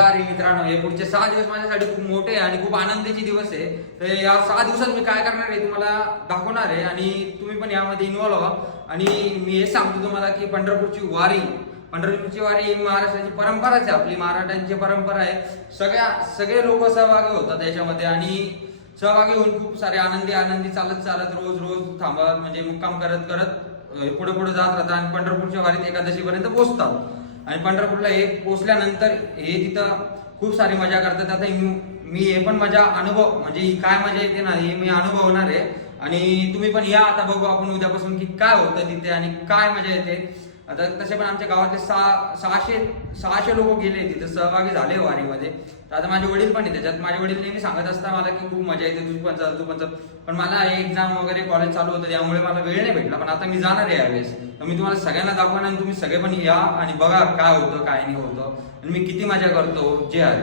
अरे मित्रांनो, हे पुढचे 6 दिवस माझ्यासाठी खूप मोठे आणि खूप आनंदाचे दिवस आहे. तर या 6 दिवसात मी काय करणार आहे तुम्हाला दाखवणार आहे आणि तुम्ही पण यामध्ये इन्व्हॉल्व व्हा. आणि मी हे सांगतो तुम्हाला की पंढरपूरची वारी ही महाराष्ट्राची परंपराच आहे, आपली मराठ्यांची परंपरा आहे. सगळे लोक सहभागी होतात याच्यामध्ये आणि सहभागी होऊन खूप सारे आनंदी चालत रोज थांबत म्हणजे मुक्काम करत पुढे जात राहतात आणि पंढरपूरच्या वारीत एकादशी पर्यंत पोहोचतात. आणि पंढरपूरला हे पोहोचल्यानंतर हे तिथं खूप सारी मजा करतात. आता मी हे पण मजा अनुभव म्हणजे ही काय मजा येते ना, हे मी अनुभवणार आहे. आणि तुम्ही पण या, आता बघू आपण उद्यापासून की काय होतं तिथे आणि काय मजा येते. आता तसे पण आमच्या गावातले 600 लोक गेले तिथे, सहभागी झाले वारीमध्ये. तर आता माझे वडील पण आहे त्याच्यात. माझे वडील नेहमी सांगत असतात मला की खूप मजा येते, तू पण चल. पण मला एक्झाम वगैरे कॉलेज चालू होतं त्यामुळे मला वेळ नाही भेटला. पण आता मी जाणार आहे यावेळेस. तर मी तुम्हाला सगळ्यांना दाखवणार आणि तुम्ही सगळे पण या आणि बघा काय होतं काय नाही होतं आणि मी किती मजा करतो. जे आहे